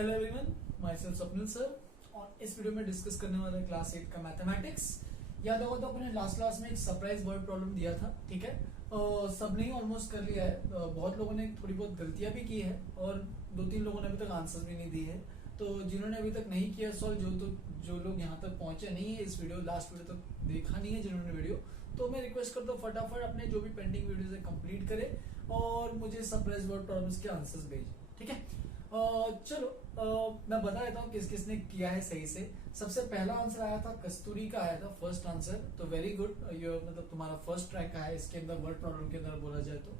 Hello everyone, my self Swapnil sir. और इस video में डिस्कस करने वाला है क्लास 8 का मैथमेटिक्स। याद होगा तो अपने लास्ट क्लास में एक सरप्राइज वर्ड प्रॉब्लम दिया था, ठीक है। सबने ही ऑलमोस्ट कर लिया है। बहुत लोगों ने थोड़ी बहुत गलतियां भी की है और 2-3 लोगों ने अभी तक आंसर भी नहीं दिए है। तो जिन्होंने अभी तक नहीं किया सॉल्व, जो लोग यहाँ तक पहुंचे नहीं है, इस वीडियो लास्ट वीडियो तक देखा नहीं है जिन्होंने वीडियो, तो मैं रिक्वेस्ट करता हूँ फटाफट अपने जो भी पेंडिंग वीडियोस है कंप्लीट करे और मुझे सरप्राइज वर्ड प्रॉब्लम्स के आंसर्स भेजें, ठीक है। चलो मैं बता देता हूँ किस किसने किया है सही से। सबसे पहला आंसर आया था कस्तूरी का, आया था फर्स्ट आंसर, तो वेरी गुड। ये मतलब तुम्हारा फर्स्ट ट्रैक आया इसके अंदर वर्ड प्रॉब्लम के अंदर बोला जाए तो।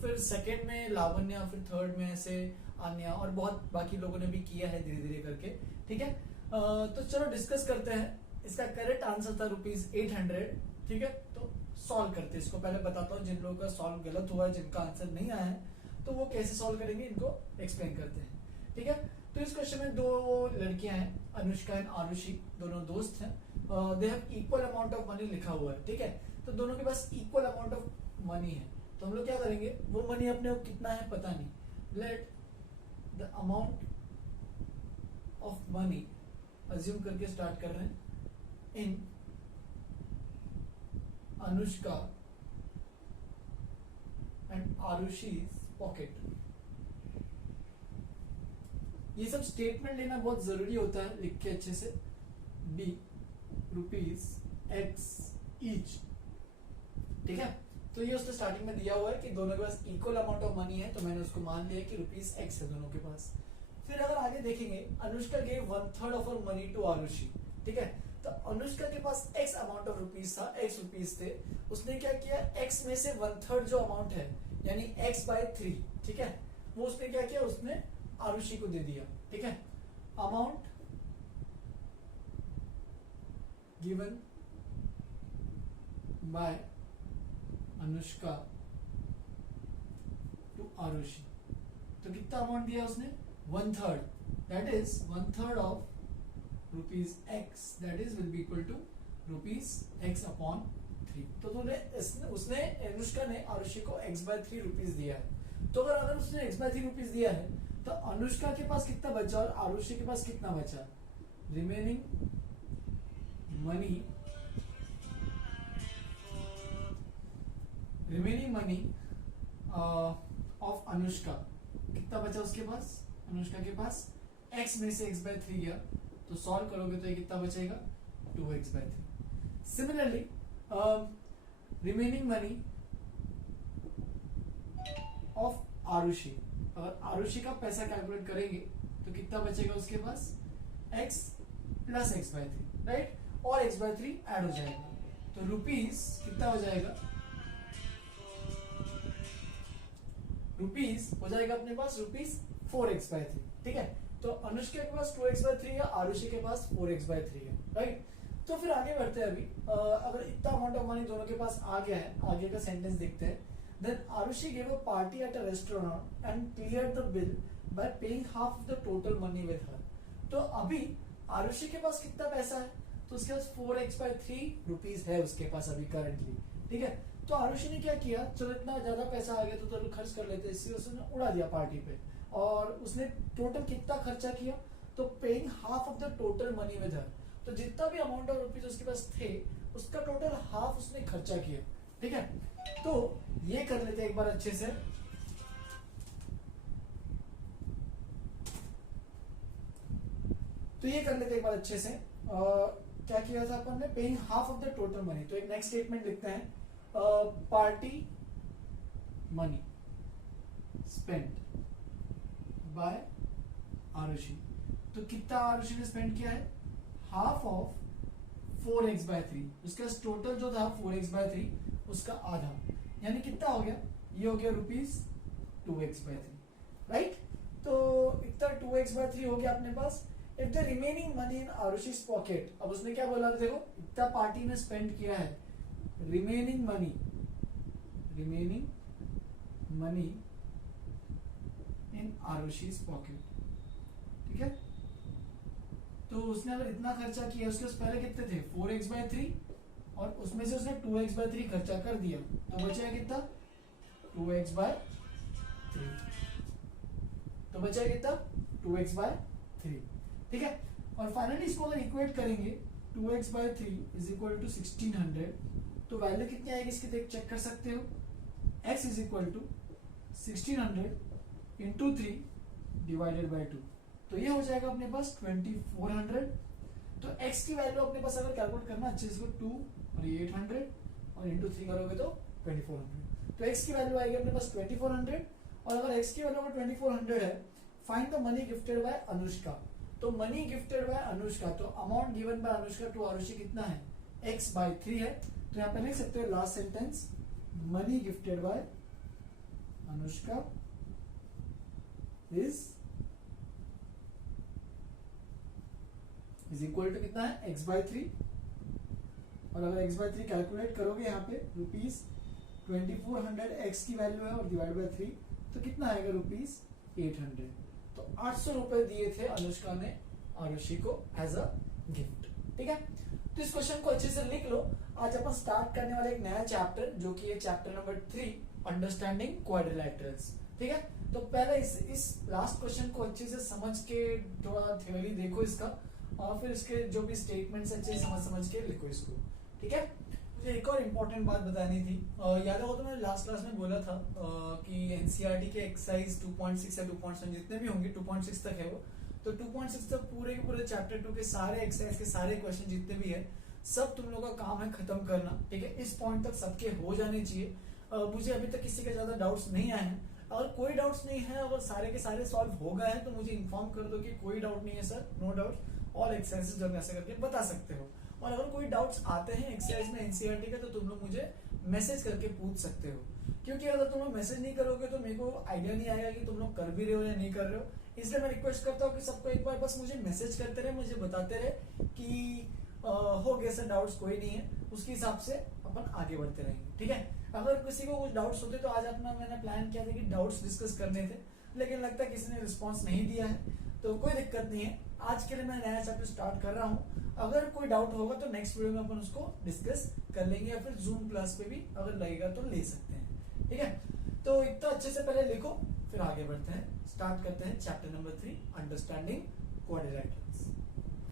फिर सेकंड में लावण्या, फिर थर्ड में ऐसे आन्या और बहुत बाकी लोगों ने भी किया है धीरे धीरे करके, ठीक है। तो चलो डिस्कस करते हैं। इसका करेक्ट आंसर था ₹800, ठीक है। तो सॉल्व करते हैं इसको। पहले बताता हूँ जिन लोगों का सॉल्व गलत हुआ है, जिनका आंसर नहीं आया है, तो वो कैसे सॉल्व करेंगे इनको एक्सप्लेन करते हैं, ठीक है। तो इस क्वेश्चन में दो लड़कियां हैं, अनुष्का एंड आरुषि, दोनों दोस्त हैं। They have equal amount of money लिखा हुआ है, ठीक है। तो दोनों के पास इक्वल अमाउंट ऑफ मनी है, तो हम लोग क्या करेंगे, वो मनी अपने को कितना है पता नहीं, let the amount of money assume करके स्टार्ट कर रहे हैं इन अनुष्का एंड आरुषि's पॉकेट। ये सब स्टेटमेंट लेना बहुत जरूरी होता है, लिख के अच्छे से। बी ₹X ईच, ठीक है। तो ये उसने स्टार्टिंग में दिया हुआ है कि दोनों के पास इक्वल अमाउंट ऑफ मनी है, तो मैंने उसको मान लिया कि ₹X है दोनों के पास। फिर अगर आगे देखेंगे, Anushka gave 1/3 of her money to Aarushi, ठीक है। तो अनुष्का के पास X अमाउंट ऑफ रुपीज था, X रुपीज थे। उसने क्या किया, X में से 1/3 जो अमाउंट है यानी X/3, ठीक है, वो उसने क्या किया, उसने आरुषि को दे दिया, ठीक है। Amount given by Anushka to Aarushi, तो कितना अमाउंट दिया उसने, 1/3, that is 1/3 of ₹X, that is will be equal to ₹X/3। तो उसने अनुष्का ने आरुषि को X/3 रुपीज दिया है। तो अगर उसने X/3 रुपीज दिया है, तो अनुष्का के पास कितना बचा और आरुषि के पास कितना बचा, रिमेनिंग मनी ऑफ अनुष्का कितना बचा उसके पास, अनुष्का के पास X में से X/3 गया, तो सॉल्व करोगे तो ये कितना बचेगा, 2X/3। Similarly remaining money of Aarushi, अगर आरुषि का पैसा कैलकुलेट करेंगे तो कितना बचेगा उसके पास, X प्लस X/3, राइट, और X/3 ऐड हो जाएगा, तो रुपीज कितना हो जाएगा, रुपीज हो जाएगा अपने पास ₹4X/3, ठीक है। तो अनुष्का के पास 2X/3 है, आरुषि के पास 4X/3 है, राइट। तो फिर आगे बढ़ते हैं। अभी अगर इतना अमाउंट ऑफ मनी दोनों के पास आ गया है, आगे का सेंटेंस देखते हैं। Then Arushi gave a party at a restaurant and cleared the bill by paying half of the total money with her. तो अभी आरुषि के पास कितना पैसा है, तो उसके पास 4X/3 रुपीज है उसके पास अभी करंटली, ठीक है। तो आरुषि ने क्या किया, चलो इतना ज्यादा पैसा आ गया तो खर्च कर लेते, इसलिए उसने उड़ा दिया पार्टी पे, और उसने टोटल कितना खर्चा किया, तो paying half of the total money with her, तो जितना भी अमाउंट ऑफ रुपीज उसके पास थे उसका टोटल हाफ उसने खर्चा किया, ठीक है। तो ये कर लेते हैं एक बार अच्छे से। क्या किया था अपन ने, paying half of the total money. तो एक नेक्स्ट स्टेटमेंट लिखते हैं, party money spent by Aarushi. तो कितना आरुषि ने स्पेंड किया है, हाफ ऑफ 4X/3, उसका टोटल जो था 4X/3 उसका आधा, यानी कितना हो गया, ये हो गया ₹2X/3, राइट। तो इतना 2X/3 हो गया अपने पास। If the remaining money in Aarushi's pocket, अब उसने क्या बोला, देखो इतना पार्टी में स्पेंड किया है, remaining money in Aarushi's pocket, ठीक है। तो उसने अगर इतना खर्चा किया, उसके पहले कितने थे, 4X/3, और उसमें से उसने 2X/3 खर्चा कर दिया, तो बचेगा कितना, 2x/3। तो बचा कितना 2x/3, ठीक है। और फाइनली इसको अगर इक्वेट करेंगे 2x/3 इज इक्वल टू 1600, तो वैल्यू कितनी आएगी इसकी देख चेक कर सकते हो। x is equal to 1600 into 3 divided by 2, तो ये हो जाएगा अपने पास 2400। तो x की वैल्यू अपने पास अगर कैलकुलेट करना अच्छे से 2 और ये 800 और इंटू 3 करोगे तो 2400। तो x की वैल्यू आएगी अपने पास 2400। और अगर x की वैल्यू अगर 2400 है, find the money gifted by Anushka. तो मनी गिफ्टेड बाय अनुष्का, तो amount given by Anushka to Aarushi कितना है, x/3 है। तो यहाँ पे लिख सकते हो last sentence, money gifted by Anushka is equal to कितना है, x/3। और अगर x/3 कैलकुलेट करोगे यहाँ पे ₹2400 x की वैल्यू है और डिवाइड बाय 3, तो कितना आएगा ₹800। तो 800 रुपए दिए थे अनुष्का ने आरुषि को एज अ गिफ्ट, ठीक है। तो इस क्वेश्चन को अच्छे से लिख लो। आज अपन स्टार्ट करने वाले एक नया चैप्टर, जो कि है चैप्टर नंबर 3, अंडरस्टैंडिंग क्वाड्रिलैटरल्स, ठीक है। तो पहले इस लास्ट क्वेश्चन को अच्छे से समझ के थोड़ा थ्योरी देखो इसका, और फिर इसके जो भी स्टेटमेंट्स अच्छे से समझ के लिखो इसको, ठीक है। मुझे एक और इम्पोर्टेंट बात बतानी थी। याद हो तो मैंने लास्ट क्लास में बोला था कि एनसीईआरटी के एक्सरसाइज 2.6 या 2.7 जितने भी होंगे, 2.6 तक है वो, तो 2.6 तक पूरे के पूरे चैप्टर 2 के सारे एक्सरसाइज के सारे क्वेश्चन जितने भी है, सब तुम लोगों का काम है खत्म करना, ठीक है। इस पॉइंट तक सबके हो जाने चाहिए। मुझे अभी तक किसी के ज्यादा डाउट्स नहीं आए हैं। अगर कोई डाउट्स नहीं है, अगर सारे के सारे सॉल्व हो गए हैं, तो मुझे इन्फॉर्म कर दो कि कोई डाउट नहीं है sir, no doubt, all exercises जो ऐसे करके बता सकते हो। और अगर कोई डाउट्स आते हैं एक्सरसाइज में एनसीईआरटी का, तो तुम लोग मुझे मैसेज करके पूछ सकते हो, क्योंकि अगर तुम लोग मैसेज नहीं करोगे तो मेरे को आइडिया नहीं आएगा कि तुम लोग कर भी रहे हो या नहीं कर रहे हो। इसलिए मैं रिक्वेस्ट करता हूँ कि सबको एक बार बस मुझे मैसेज करते रहे, मुझे बताते रहे कि हो गया सर, डाउट्स कोई नहीं है, उसके हिसाब से अपन आगे बढ़ते रहेंगे, ठीक है। अगर किसी को कुछ डाउट्स होते तो आज अपना मैंने प्लान किया था कि डाउट्स डिस्कस करने थे, लेकिन लगता है किसी ने रिस्पॉन्स नहीं दिया है, तो कोई दिक्कत नहीं है। आज के लिए मैं नया चैप्टर स्टार्ट कर रहा हूँ। अगर कोई डाउट होगा तो नेक्स्ट वीडियो में अपन उसको डिस्कस कर लेंगे, या फिर जूम क्लास पे भी अगर लगेगा तो ले सकते हैं, ठीक है। तो इतना अच्छे से पहले लिखो, फिर आगे बढ़ते हैं, स्टार्ट करते हैं चैप्टर नंबर 3, अंडरस्टैंडिंग क्वाड्रिलैटरल्स।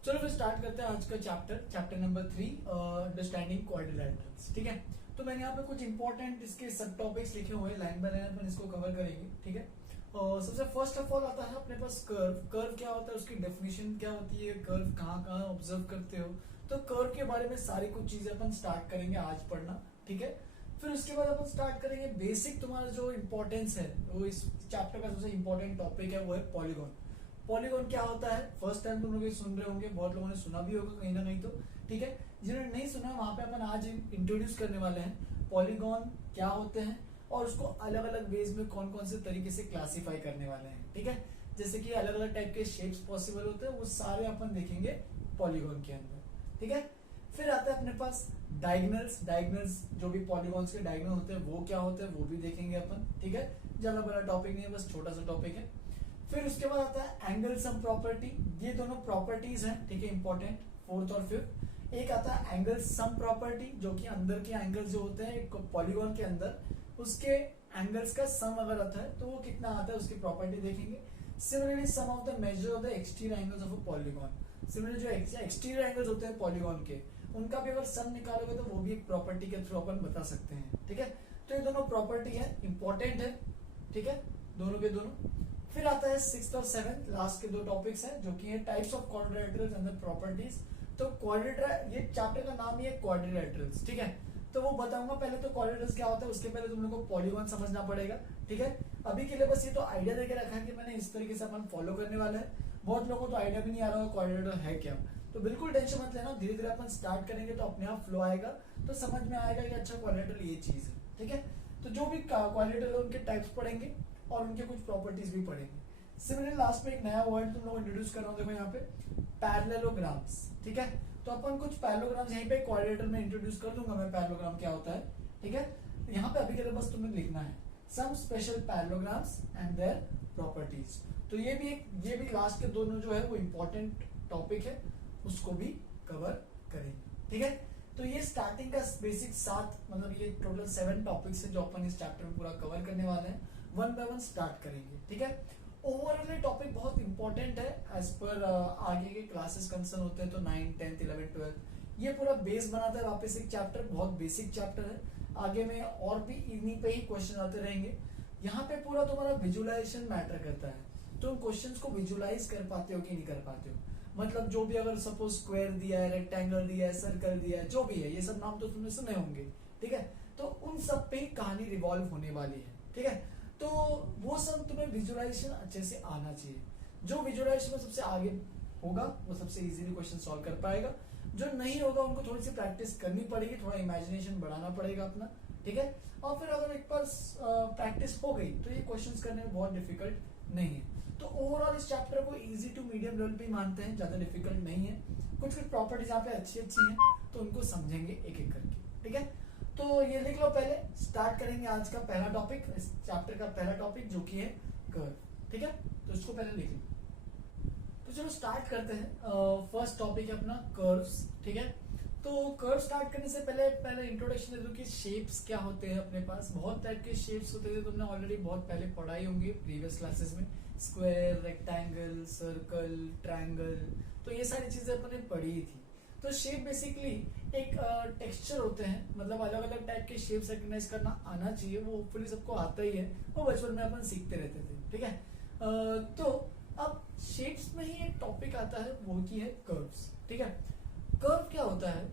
चलो फिर स्टार्ट करते हैं आज का चैप्टर नंबर 3, अंडरस्टैंडिंग क्वाड्रिलैटरल्स, ठीक है। तो मैंने यहाँ पे कुछ इंपॉर्टेंट इसके सब टॉपिक्स लिखे हुए हैं, लाइन बाय लाइन अपन इसको कवर करेंगे, ठीक है। सबसे फर्स्ट ऑफ ऑल आता है अपने पास कर्व। कर्व क्या होता है, उसकी डेफिनेशन क्या होती है, कर्व कहाँ कहाँ ऑब्जर्व करते हो, तो कर्व के बारे में सारी कुछ चीजें अपन स्टार्ट करेंगे आज पढ़ना, ठीक है। फिर उसके बाद अपन स्टार्ट करेंगे बेसिक, तुम्हारा जो इम्पोर्टेंस है, वो इस चैप्टर का सबसे इम्पोर्टेंट टॉपिक है, वो है पॉलीगॉन। पॉलीगॉन क्या होता है, फर्स्ट टाइम तुम लोग ये सुन रहे होंगे, बहुत लोगों ने सुना भी होगा कहीं ना कहीं, तो ठीक है। जिन्होंने नहीं सुना, वहां पे अपन आज इंट्रोड्यूस करने वाले हैं पॉलीगॉन क्या होते हैं, और उसको अलग अलग वेज में कौन कौन से तरीके से क्लासिफाई करने वाले हैं, ठीक है। जैसे कि अलग अलग टाइप के शेप्स पॉसिबल होते हैं, वो सारे अपन देखेंगे पॉलीगॉन के अंदर, ठीक है। फिर आता है अपने पास डायगोनल्स, जो भी पॉलीगॉन्स के डायगोनल होते हैं वो क्या होते हैं वो भी देखेंगे अपन, ठीक है। ज्यादा बड़ा टॉपिक नहीं है, बस छोटा सा टॉपिक है। फिर उसके बाद आता है एंगल सम प्रॉपर्टी, ये दोनों प्रॉपर्टीज हैं, ठीक है, इंपॉर्टेंट, फोर्थ और फिफ्थ। एक आता है एंगल सम प्रॉपर्टी, जो कि अंदर के एंगल्स जो होते हैं एक पॉलीगॉन के अंदर, उसके एंगल्स का सम अगर आता है तो वो कितना आता है, उसकी प्रॉपर्टी देखेंगे। Similarly sum of the measure of the exterior angles of a polygon, similarly जो एक्सटीरियर एंगल्स होते हैं पॉलीगॉन के, उनका भी अगर सम निकालोगे तो वो भी एक प्रॉपर्टी के थ्रू अपन बता सकते हैं, ठीक है। तो ये दोनों प्रॉपर्टी है, इंपॉर्टेंट है, ठीक है, दोनों के दोनों। फिर आता है सिक्स्थ और सेवेंथ, लास्ट के दो टॉपिक्स हैं, जो कि है types of quadrilaterals and the properties. तो क्वाड्रिलैटरल, ये चैप्टर का नाम ही है क्वाड्रिलैटरल्स, ठीक है। तो वो बताऊंगा, पहले तो क्वाड्रिलैटरल्स क्या होता है उसके पहले तुम लोग को पॉलीगॉन समझना पड़ेगा, ठीक है। अभी के लिए बस ये तो आइडिया देके रखा है कि मैंने इस तरीके से अपन फॉलो करने वाले हैं। बहुत लोगों को तो आइडिया भी नहीं आ रहा होगा क्वाड्रिलैटरल है क्या, तो बिल्कुल टेंशन मत लेना, धीरे धीरे अपन स्टार्ट करेंगे तो अपने आप फ्लो आएगा, तो समझ में आएगा कि अच्छा क्वाड्रिलैटरल ये चीज है, ठीक है। तो जो भी क्वाड्रिलैटरल है उनके टाइप्स पढ़ेंगे और उनके कुछ प्रॉपर्टीज भी पढ़ेंगे। सिमिलरली लास्ट में एक नया वर्ड तुम लोग इंट्रोड्यूस कर रहा हूं, देखो यहाँ पे पैरेललोग्राम्स, ठीक है। तो अपन कुछ पैरेललोग्राम्स यहीं पे क्वाड्रिलैटरल में इंट्रोड्यूस कर दूंगा मैं, पैरेललोग्राम क्या होता है, ठीक है। यहाँ पे अभी के लिए बस तुम्हें लिखना है some special parallelograms and their properties. तो ये भी लास्ट के दोनों जो है वो इंपॉर्टेंट टॉपिक है, उसको भी कवर करेंगे, ठीक है। तो ये स्टार्टिंग का बेसिक 7, मतलब ये टोटल 7 टॉपिक्स है जो अपन इस चैप्टर में पूरा कवर करने वाले हैं, वन बाय वन स्टार्ट करेंगे, ठीक है। ओवरऑल टॉपिक बहुत इंपॉर्टेंट है एज पर आगे के क्लासेस कंसर्न होते हैं तो 9, 10, 11, 12 ये पूरा बेस बनाता है वापस एक चैप्टर, बहुत बेसिक चैप्टर है। आगे में और भी इन्हीं पे ही क्वेश्चन आते रहेंगे। यहाँ पे पूरा तुम्हारा विजुअलाइजेशन मैटर करता है, तो उन क्वेश्चंस को विजुअलाइज कर पाते हो कि नहीं कर पाते हो। मतलब जो भी अगर सपोज स्क्वायर दिया है, रेक्टेंगल दिया है, सर्कल दिया है, जो भी है, ये सब नाम तो तुमने सुने होंगे, ठीक है। तो उन सब पे ही कहानी रिवॉल्व होने वाली है, ठीक है। तो वो सब तुम्हें विजुअलाइजेशन अच्छे से आना चाहिए। जो विजुअलाइजेशन में सबसे आगे होगा वो सबसे इजीली क्वेश्चन सॉल्व कर पाएगा। जो नहीं होगा उनको थोड़ी सी प्रैक्टिस करनी पड़ेगी, थोड़ा इमेजिनेशन बढ़ाना पड़ेगा अपना, ठीक है। और फिर अगर एक बार प्रैक्टिस हो गई तो ये क्वेश्चंस करने में बहुत डिफिकल्ट नहीं है। तो ओवरऑल इस चैप्टर को इजी टू मीडियम लेवल पे मानते हैं, ज्यादा डिफिकल्ट नहीं है। कुछ कुछ प्रॉपर्टीज यहाँ पे अच्छी अच्छी हैं तो उनको समझेंगे एक एक करके, ठीक है। तो ये लिख लो, पहले स्टार्ट करेंगे आज का पहला टॉपिक, इस चैप्टर का पहला टॉपिक जो कि है कर्व, ठीक है। तो इसको पहले लिख लो। तो चलो स्टार्ट करते हैं। फर्स्ट टॉपिक है अपना कर्व्स, ठीक है। तो कर्व स्टार्ट करने से पहले इंट्रोडक्शन दे दूं कि शेप्स क्या होते हैं। अपने पास बहुत टाइप के शेप्स होते थे, तुमने ऑलरेडी बहुत पहले पढ़ाई होंगी प्रीवियस क्लासेस में। स्क्वायर, रेक्टेंगल, सर्कल, ट्रायंगल, तो ये सारी चीजें अपने पढ़ी ही थी। तो शेप बेसिकली एक टेक्सचर होते हैं, मतलब अलग अलग टाइप के शेप्स रिकॉग्नाइज करना आना चाहिए। वो होपफुली सबको आता ही है, वो बचपन में अपन सीखते रहते थे, ठीक है। तो अब शेप्स में ही एक टॉपिक आता है वो की है कर्व्स, ठीक है। कर्व क्या होता है?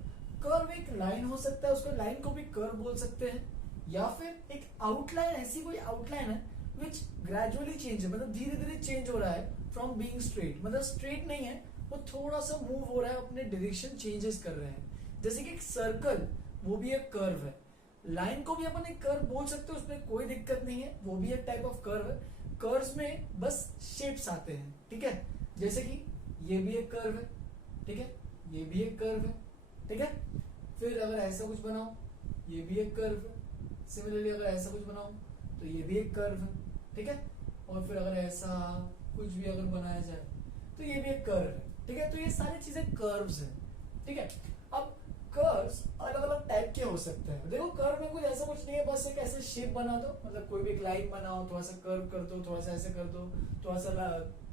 कर्व एक लाइन हो सकता है, उसको लाइन को भी कर्व बोल सकते हैं, या फिर एक आउटलाइन, ऐसी कोई आउटलाइन है विच ग्रेजुअली चेंज है, मतलब धीरे धीरे चेंज हो रहा है फ्रॉम बीइंग स्ट्रेट, मतलब स्ट्रेट नहीं है, वो थोड़ा सा मूव हो रहा है, अपने डायरेक्शन चेंजेस कर रहे हैं। जैसे कि एक सर्कल, वो भी एक कर्व है। लाइन को भी अपन एक कर्व बोल सकते हैं, उसमें कोई दिक्कत नहीं है, वो भी एक टाइप ऑफ कर्व है। कर्व्स में बस शेप्स आते हैं, ठीक है। जैसे कि ये भी एक कर्व है, ठीक है, ये भी एक कर्व है, ठीक है। फिर अगर ऐसा कुछ बनाओ, ये भी एक कर्व है। सिमिलरली अगर ऐसा कुछ बनाओ तो ये भी एक कर्व है, ठीक है। और फिर अगर ऐसा कुछ भी अगर बनाया जाए तो ये भी एक कर्व है, ठीक है। तो ये सारी चीजें कर्व्स हैं, ठीक है। अब कर्व्स अलग अलग टाइप के हो सकते हैं। देखो कर्व में कुछ ऐसा कुछ नहीं है, बस एक ऐसे शेप बना दो, मतलब कोई भी एक लाइन बनाओ, थोड़ा सा कर्व कर दो, थोड़ा सा ऐसे कर दो, थोड़ा सा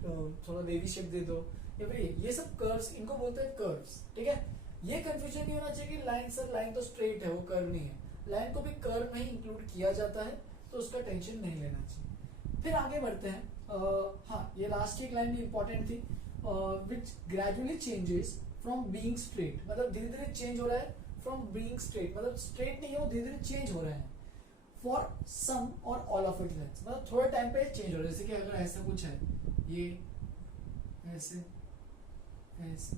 थोड़ा वेवी शेप दे दो, या फिर ये सब कर्व्स, इनको बोलते हैं कर्व्स, ठीक है। ये कंफ्यूजन नहीं होना चाहिए कि लाइन सर लाइन तो स्ट्रेट है, वो कर्व नहीं है। लाइन को भी कर्व में ही इंक्लूड किया जाता है, तो उसका टेंशन नहीं लेना चाहिए। फिर आगे बढ़ते हैं। हाँ, ये लास्ट की एक लाइन भी इंपॉर्टेंट थी, which gradually changes from being straight, मतलब धीरे धीरे चेंज हो रहा है फ्रॉम बीइंग स्ट्रेट, मतलब स्ट्रेट नहीं है, वो धीरे धीरे चेंज हो रहा है फॉर सम और ऑल ऑफ इट लेंथ, मतलब थोड़े टाइम पे चेंज हो रहा है। जैसे कि अगर ऐसा कुछ है, ये ऐसे ऐसे,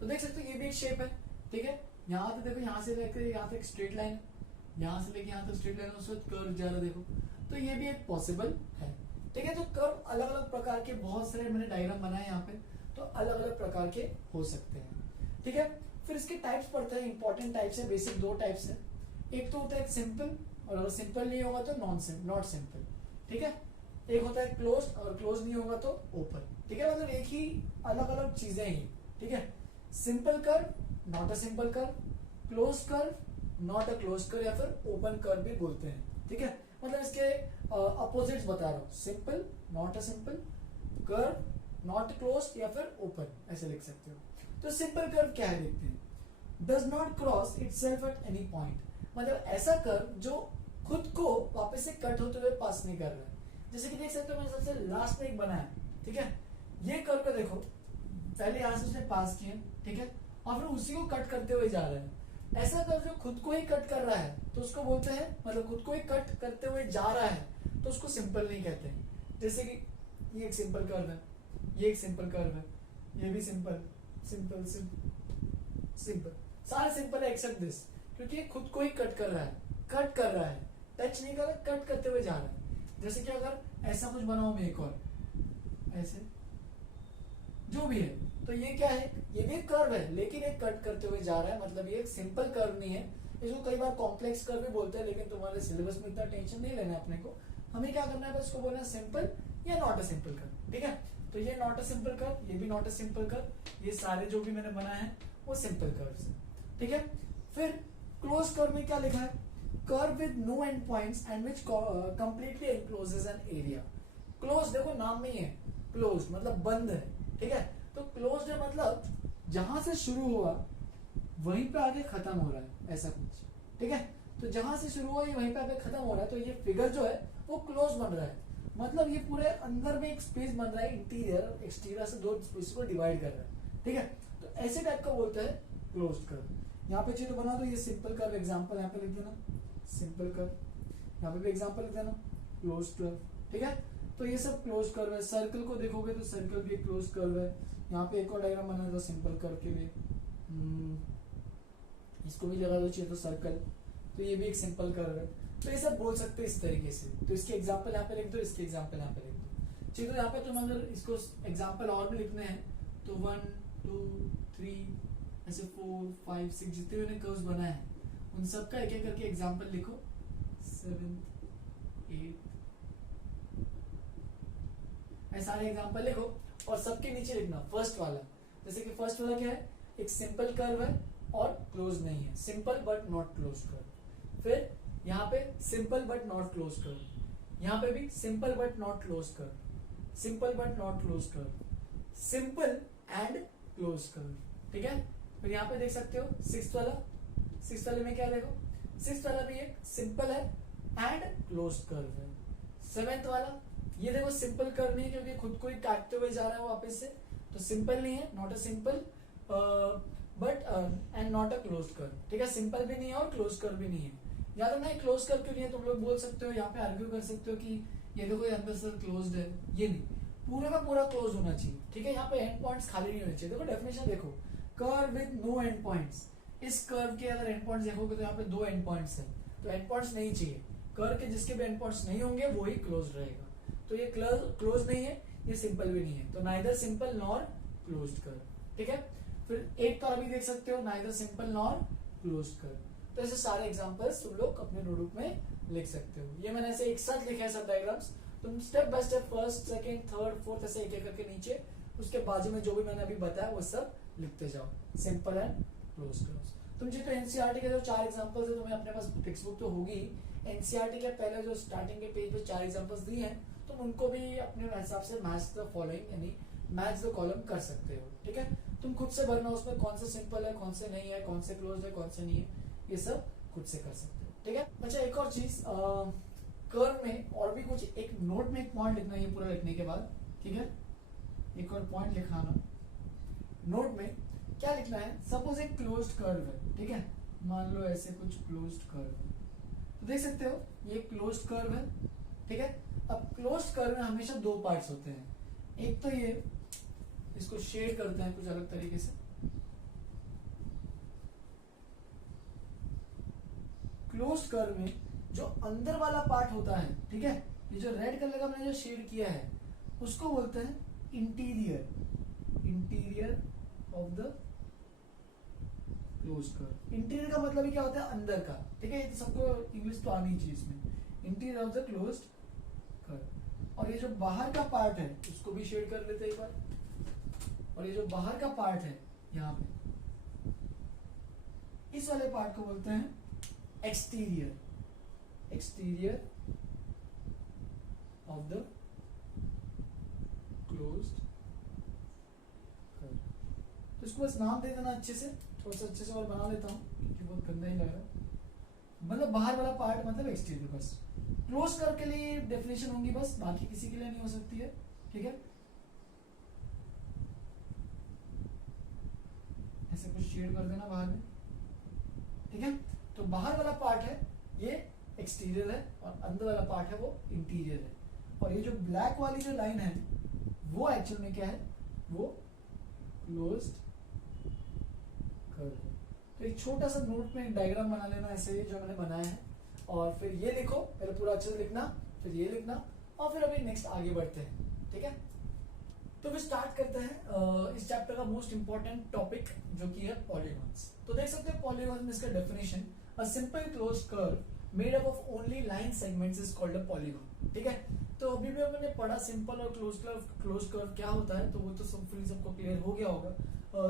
तो देख सकते हो ये भी एक शेप है, ठीक है। यहाँ पे देखो, यहाँ से लेकर यहाँ पे एक स्ट्रेट लाइन है, यहाँ से लेके यहाँ तक स्ट्रेट लाइन, उसके बाद कर्व जा रहा है, देखो। तो ये भी एक पॉसिबल है, ठीक है। तो कर्व अलग अलग प्रकार के, बहुत सारे मैंने डायग्राम बनाए यहाँ पे, तो अलग अलग प्रकार के हो सकते हैं, ठीक है। फिर इसके टाइप्स पढ़ते हैं, इंपॉर्टेंट टाइप्स है, बेसिक 2 टाइप्स है। एक तो होता है सिंपल, और अगर सिंपल नहीं होगा तो नॉट सिंपल, ठीक है। एक होता है क्लोज, और क्लोज नहीं होगा तो ओपन, ठीक है। मतलब एक ही अलग अलग चीजें ही, ठीक है। Simple curve, not a simple curve, close curve, not a close curve, या फिर ओपन कर्व भी बोलते हैं, ठीक है। मतलब इसके अपोजिट्स बता रहा हूँ, simple, not a simple, curve, not close, या फिर ओपन, ऐसे लिख सकते हो। तो सिंपल कर्व क्या है देखते हैं। Does not cross itself at any point, मतलब ऐसा कर्व जो खुद को वापस से कट होते हुए पास नहीं कर रहा है। जैसे कि देख सकते हो, मैंने सबसे लास्ट में एक बनाया, ठीक है। ये कर्व को देखो, पहले यहां से उसने पास किया, ठीक है, और फिर उसी को कट करते हुए जा रहा है। ऐसा कर्व जो खुद को ही कट कर रहा है तो उसको बोलते हैं, मतलब खुद को ही कट करते हुए जा रहा है तो उसको सिंपल नहीं कहते हैं। जैसे कि ये एक सिंपल कर्व है, ये एक सिंपल कर्व है, ये भी सिंपल सिंपल सिंपल सिंपल, सारे सिंपल है एक्सेप्ट दिस, क्योंकि ये खुद को ही कट कर रहा है, टच नहीं कर रहा, कट करते हुए जा रहा है। जैसे कि अगर ऐसा कुछ बनाओ मैं एक और ऐसे, जो भी है, तो ये क्या है, ये भी एक कर्व है लेकिन एक कट करते हुए जा रहा है, मतलब ये एक सिंपल कर्व नहीं है। इसको कई बार कॉम्प्लेक्स कर्व भी बोलते हैं, लेकिन तुम्हारे सिलेबस में इतना टेंशन नहीं लेना है अपने को। हमें क्या करना है, बस इसको बोलना सिंपल या नॉट अ सिंपल कर्व, ठीक है। तो ये नॉट अ सिंपल कर्व, ये भी नॉट अ सिंपल कर्व, ये सारे जो भी मैंने बनाए हैं वो सिंपल कर्व्स हैं, ठीक है। फिर क्लोज कर्व में क्या लिखा है, curve with no end points and which completely encloses an area. Close देखो नाम में ही है, क्लोज मतलब बंद है, ठीक है। तो क्लोज है मतलब जहां से शुरू हुआ वहीं पे आगे खत्म हो रहा है, ऐसा कुछ, ठीक है। तो जहां से शुरू हुआ ये वहीं पे आगे खत्म हो रहा है, तो ये फिगर जो है वो क्लोज बन रहा है, मतलब ये पूरे अंदर में एक स्पेस बन रहा है, इंटीरियर और एक्सटीरियर से दो स्पेस को डिवाइड कर रहा है, ठीक है। तो ऐसे टाइप का बोलते हैं क्लोज्ड कर्व। यहाँ पे चाहिए तो बना दो, ये सिंपल कर्व एग्जांपल यहाँ पे लिख देना, सिंपल कर्व, यहाँ पे भी एग्जांपल लिख देना, क्लोज्ड कर्व, ठीक है। तो ये सब क्लोज कर्व है। सर्कल को देखोगे तो सर्कल भी एक क्लोज कर्व है। यहाँ पे एक और डायग्राम बना दो सिंपल कर्व के लिए, इसको भी लगा दो चाहिए तो सर्कल, तो ये भी एक सिंपल कर्व है। तो ये सब बोल सकते हैं इस तरीके से। तो इसके एग्जांपल यहाँ पे लिख दो, इसके एग्जांपल यहाँ पे लिख दो, ठीक है। तो यहाँ पे तुम अगर इसको एग्जांपल और भी लिखने हैं तो 1 2 3 ऐसे 4 5 6 जितने मैंने कर्व्स बनाए हैं उन सब का एक एक करके एग्जांपल लिखो, 7 8 ऐसे सारे एग्जांपल लिखो और सबके नीचे लिखना फर्स्ट वाला। जैसे कि फर्स्ट वाला क्या है, एक सिंपल कर्व है और क्लोज नहीं है, simple but not close curve. फिर यहाँ पे simple but not close curve, यहाँ पे भी simple but not close curve, simple but not close curve, simple and close curve, ठीक है। फिर यहाँ पे देख सकते हो सिक्स्थ वाले में क्या देखो, सिक्स्थ वाला भी एक सिंपल है एंड क्लोज कर्व है। सेवेंथ वाला ये देखो सिंपल कर्व नहीं है क्योंकि खुद को ही काटते हुए जा रहा है वापस से, तो सिंपल नहीं है, not a simple but and not a close curve, ठीक है। सिंपल भी नहीं है और क्लोज कर्व भी नहीं है। याद रखना है क्लोज कर्व क्यों नहीं है, तुम लोग बोल सकते हो यहाँ पे आर्ग्यू कर सकते हो कि ये देखो यहाँ पे सर क्लोज्ड है, ये नहीं, पूरा का पूरा क्लोज होना चाहिए, ठीक है। यहाँ पे एंड पॉइंट्स खाली नहीं होने चाहिए। देखो डेफिनेशन देखो, curve with no end points. इस कर्व के अगर एंड पॉइंट्स देखोगे तो यहाँ पे 2 एंड पॉइंट्स है, तो एंड पॉइंट्स नहीं चाहिए। कर्व के जिसके भी एंड पॉइंट्स नहीं होंगे वो ही क्लोज रहेगा। तो ये क्लोज नहीं है, ये सिंपल भी नहीं है, तो neither simple nor closed curve, ठीक है। फिर एक तो अभी देख सकते हो neither simple nor closed curve. तो ऐसे सारे एग्जांपल्स तुम लोग अपने नोटबुक में लिख सकते हो। ये मैंने ऐसे एक साथ लिखे हैं सब डायग्राम्स, तुम step by step first second third fourth ऐसे एक एक करके नीचे उसके बाजू में जो भी मैंने अभी बताया वो सब लिखते जाओ, सिंपल एंड क्लोज कर्व्स। तुम जी तो एनसीईआरटी के जो 4 एग्जांपल्स है, तुम्हें अपने पास टेक्स्ट बुक तो होगी, एनसीईआरटी के पहले जो स्टार्टिंग के पेज पे 4 एग्जांपल्स दिए हैं तुम उनको भी अपने हिसाब से मैच द फॉलोइंग यानी मैच द कॉलम कर सकते हो, ठीक है। तुम खुद से भरना उसमें कौन सा सिंपल है, कौन से नहीं है, कौन से क्लोज है, कौन से नहीं है, ये सब खुद से कर सकते हो, ठीक है। अच्छा एक और चीज, कर्व में और भी कुछ एक नोट में एक पॉइंट लिखना है ये पूरा लिखने के बाद, ठीक है। एक और पॉइंट लिखाना नोट में, क्या लिखना है, सपोज एक क्लोज्ड कर्व है, ठीक है। मान लो ऐसे कुछ क्लोज्ड कर्व है, तो देख सकते हो ये क्लोज्ड कर्व है, ठीक है। अब क्लोज्ड कर्व में हमेशा 2 पार्ट्स होते हैं, एक तो ये, इसको शेड करते हैं कुछ अलग तरीके से, क्लोज्ड कर्व में जो अंदर वाला पार्ट होता है, ठीक है, ये जो रेड कलर का मैंने जो शेड किया है उसको बोलते हैं interior of the closed curve. Interior का मतलब क्या होता है, अंदर का, ठीक है। ये तो सबको इंग्लिश तो आनी चाहिए इसमें, interior of the closed curve. और ये जो बाहर का पार्ट है उसको भी शेड कर लेते हैं एक बार, और ये जो बाहर का पार्ट है यहाँ पे, इस वाले पार्ट को बोलते हैं exterior of the closed curve. तो इसको बस नाम दे देना अच्छे से, थोड़ा सा अच्छे से और बना लेता हूँ क्योंकि बहुत गंदा ही लग रहा है। मतलब बाहर वाला पार्ट मतलब एक्सटीरियर, बस क्लोज कर्व के लिए डेफिनेशन होंगी बस, बाकी किसी के लिए नहीं हो सकती है, ठीक है। ऐसे कुछ शेड कर देना बाहर में, ठीक है। तो बाहर वाला पार्ट है ये एक्सटीरियर है और अंदर वाला पार्ट है वो इंटीरियर है। और ये जो ब्लैक वाली जो लाइन है वो एक्चुअल में क्या है, वो क्लोज्ड कर्व है। तो एक छोटा सा नोट में डायग्राम बना लेना ऐसे जो मैंने बनाया है, और फिर ये लिखो, पहले पूरा अच्छे से लिखना, फिर ये लिखना, और फिर अभी नेक्स्ट आगे बढ़ते हैं, ठीक है। तो फिर स्टार्ट करते हैं इस चैप्टर का मोस्ट इंपॉर्टेंट टॉपिक जो कि है पॉलीगॉन्स। तो देख सकते हैं पॉलीगॉन में इसका definition, a simple closed curve made up of only line segments is called a polygon, ठीक है। तो अभी भी हमने पढ़ा सिंपल और क्लोज्ड कर्व क्या होता है, तो वो तो सबको क्लियर हो गया होगा।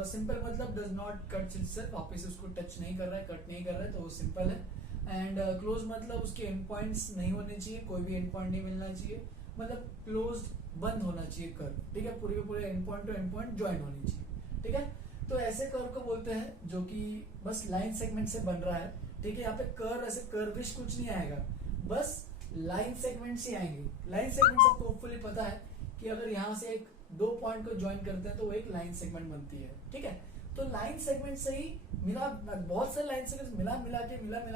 सिंपल मतलब डज नॉट कट इटसेल्फ, वापस उसको टच नहीं कर रहा है, कट नहीं कर रहा है, तो वो सिंपल है। एंड क्लोज मतलब उसके एंड पॉइंट्स नहीं होने चाहिए, कोई भी एंड पॉइंट नहीं मिलना चाहिए, मतलब क्लोज बंद होना चाहिए कर्व, ठीक है, पूरे पूरे and point two and point join होनी चाहिए, ठीक है। तो ऐसे कर्व को बोलते हैं जो कि बस लाइन सेगमेंट से बन रहा है, ठीक है। यहाँ पे कर्व ऐसे कर्विश कुछ नहीं आएगा, बस लाइन सेगमेंट से आएंगे। लाइन सेगमेंट सबको होपफुली पता है कि अगर यहाँ से एक दो पॉइंट को ज्वाइन करते हैं तो वो एक लाइन सेगमेंट बनती है, ठीक है। तो लाइन सेगमेंट से ही मिला, बहुत सारे लाइन सेगमेंट मिला मिला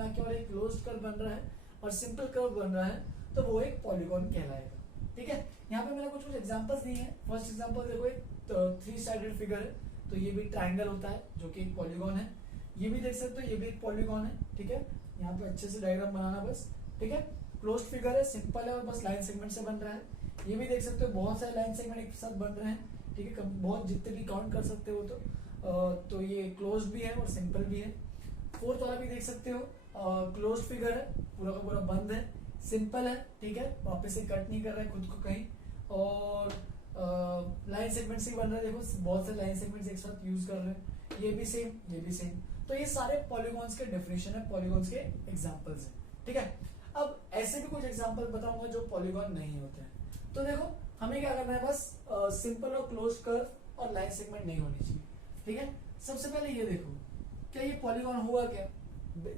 के और एक क्लोज्ड कर्व बन रहा है और सिंपल कर्व बन रहा है, तो वो एक पॉलीगॉन कहलाएगा, ठीक है। यहाँ पे मैंने कुछ एग्जांपल्स दिए हैं। फर्स्ट एग्जांपल देखो, एक 3 साइडेड फिगर है, तो ये भी ट्रायंगल होता है जो कि एक पॉलीगॉन है। ये भी देख सकते हो, ये भी एक पॉलीगॉन है, ठीक है। यहाँ पे अच्छे से डायग्राम बनाना बस, ठीक है। क्लोज्ड फिगर है, सिंपल है और बस लाइन सेगमेंट से बन रहा है। ये भी देख सकते हो, बहुत सारे लाइन सेगमेंट एक साथ बन रहे हैं, ठीक है, बहुत जितने भी काउंट कर सकते हो। तो ये क्लोज्ड भी है और सिंपल भी है। फोर्थ वाला भी देख सकते हो, क्लोज्ड फिगर है, पूरा का पूरा बंद है, सिंपल है, ठीक है, वापस से कट नहीं कर रहा है खुद को कहीं, और लाइन सेगमेंट से ही बन रहा है। देखो बहुत सारे लाइन सेगमेंट्स एक साथ यूज कर रहे हैं, ये भी सेम, ये भी सेम। तो ये सारे पॉलीगॉन्स के डेफिनेशन है, पॉलीगॉन्स के एग्जांपल्स हैं, ठीक है। अब ऐसे भी कुछ एग्जांपल बताऊंगा जो पॉलीगॉन नहीं होते हैं। तो देखो हमें क्या करना है, बस सिंपल और क्लोज कर्व और लाइन सेगमेंट नहीं होनी चाहिए, ठीक है। सबसे पहले ये देखो, क्या ये पॉलीगॉन हुआ क्या,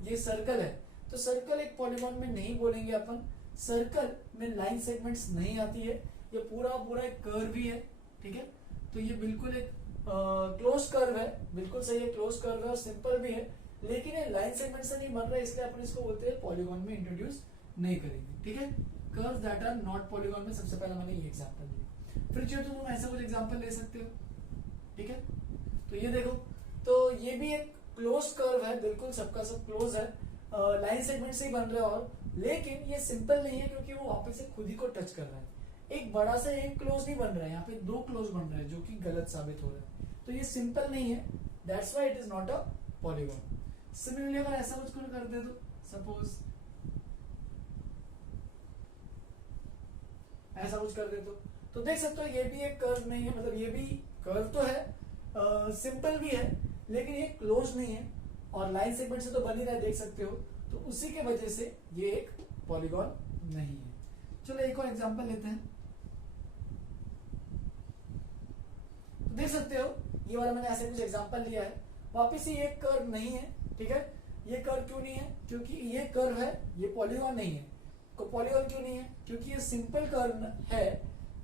ये सर्कल है, तो सर्कल एक पॉलीगॉन में नहीं बोलेंगे अपन। सर्कल में लाइन सेगमेंट्स नहीं आती है, ये पूरा पूरा एक कर्व ही है, ठीक है। तो ये बिल्कुल एक क्लोज कर्व है, बिल्कुल सही है, क्लोज कर्व है और सिंपल भी है, लेकिन ये लाइन सेगमेंट से नहीं बन रहा है, इसलिए अपन इसको बोलते हैं पॉलीगॉन में इंट्रोड्यूस नहीं करेंगे, ठीक है। Curves that are not polygon में सबसे पहले मैंने ये एग्जांपल दिया। फिर जो तुम ऐसा कुछ एग्जांपल ले सकते हो, ठीक है। तो ये देखो, तो ये भी एक क्लोज कर्व है, बिल्कुल सबका सब क्लोज है, लाइन सेगमेंट से ही बन रहा है, और लेकिन ये सिंपल नहीं है क्योंकि वो वापस से खुद ही को टच कर रहा है। एक बड़ा सा एक क्लोज नहीं बन रहा है, यहाँ पे दो क्लोज बन रहे हैं जो कि गलत साबित हो रहा है। तो ये सिंपल नहीं है, that's why it is not a polygon. Similarly अगर ऐसा कुछ कर दे तो सपोज ऐसा कुछ कर दे तो देख सकते हो ये भी एक कर्व नहीं है, मतलब ये भी कर्व तो है, सिंपल भी है, लेकिन ये क्लोज नहीं है और लाइन सेगमेंट से तो बन ही रहा है, देख सकते हो। तो उसी के वजह से ये एक पॉलीगॉन नहीं है। चलो एक और एग्जांपल लेते हैं। तो देख सकते हो ये वाला मैंने ऐसे कुछ एग्जांपल लिया है, वापिस से ये कर्व नहीं है, ठीक है। ये कर्व क्यों नहीं है, क्योंकि ये कर्व है, ये पॉलीगॉन नहीं है। पॉलीगॉन क्यों नहीं है, क्योंकि ये सिंपल कर्व है,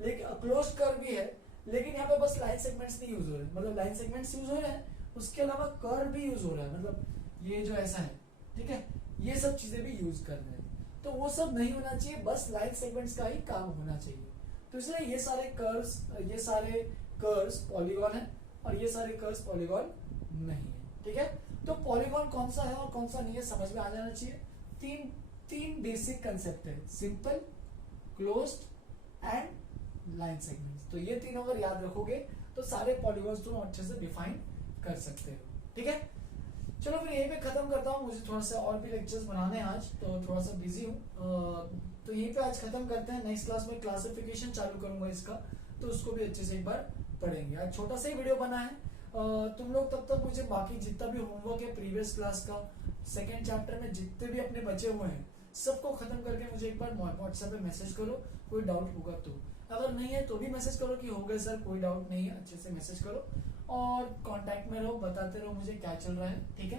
लेकिन क्लोज कर्व भी है, लेकिन यहाँ पे बस लाइन सेगमेंट्स नहीं यूज हो रहे, मतलब लाइन सेगमेंट्स यूज हो रहे हैं, उसके अलावा कर्व भी यूज हो रहा है, मतलब ये जो ऐसा है, ठीक है, ये सब चीजें भी यूज कर रहे हैं। तो वो सब नहीं होना चाहिए, बस लाइन सेगमेंट्स का ही काम होना चाहिए। तो इसलिए ये सारे कर्व्स पॉलीगॉन है और ये सारे कर्व्स पॉलीगॉन नहीं है, ठीक है। तो पॉलीगॉन कौन सा है और कौन सा नहीं है समझ में आ जाना चाहिए। तीन बेसिक कंसेप्ट है, simple, closed end line segments. तो ये तीनों अगर याद रखोगे तो सारे पॉलीगॉन्स तुम अच्छे से डिफाइन कर सकते हो, ठीक है। चलो फिर यहीं पे खत्म करता हूँ, मुझे थोड़ा सा और भी लेक्चर्स बनाने हैं आज, तो थोड़ा सा बिजी हूँ, तो यहीं पे आज खत्म करते हैं। नेक्स्ट क्लास में क्लासिफिकेशन चालू करूंगा इसका, तो उसको भी अच्छे से एक बार पढ़ेंगे। आज छोटा सा ही वीडियो बना है, तुम लोग तब तक मुझे बाकी जितना भी होमवर्क है प्रीवियस क्लास का, सेकेंड चैप्टर में जितने भी अपने बचे हुए हैं सबको खत्म करके मुझे एक बार व्हाट्सएप पे मैसेज करो, कोई डाउट होगा तो। अगर नहीं है तो भी मैसेज करो कि हो गए सर, कोई डाउट नहीं है, अच्छे से मैसेज करो और कांटेक्ट में रहो, बताते रहो मुझे क्या चल रहा है, ठीक है,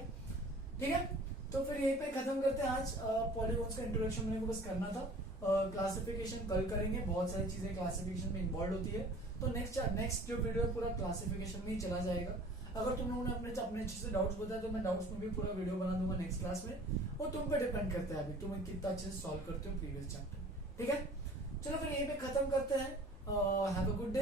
ठीक है। तो फिर यहीं पे खत्म करते हैं आज। पॉलीगॉन्स का इंट्रोडक्शन मेरे को बस करना था, क्लासिफिकेशन कल करेंगे, बहुत सारी चीजें क्लासिफिकेशन में इन्वॉल्व होती है, तो नेक्स्ट जो वीडियो है पूरा क्लासिफिकेशन में ही चला जाएगा। अगर तुम लोगों ने अपने अच्छे से डाउट्स बताया तो मैं डाउट्स में भी पूरा वीडियो बना दूंगा नेक्स्ट क्लास में, वो तुम पे डिपेंड करता है अभी तुम कितना अच्छे से सॉल्व करते हो प्रीवियस चैप्टर, ठीक है। चलो फिर यहीं पे खत्म करते हैं, हैव अ गुड डे।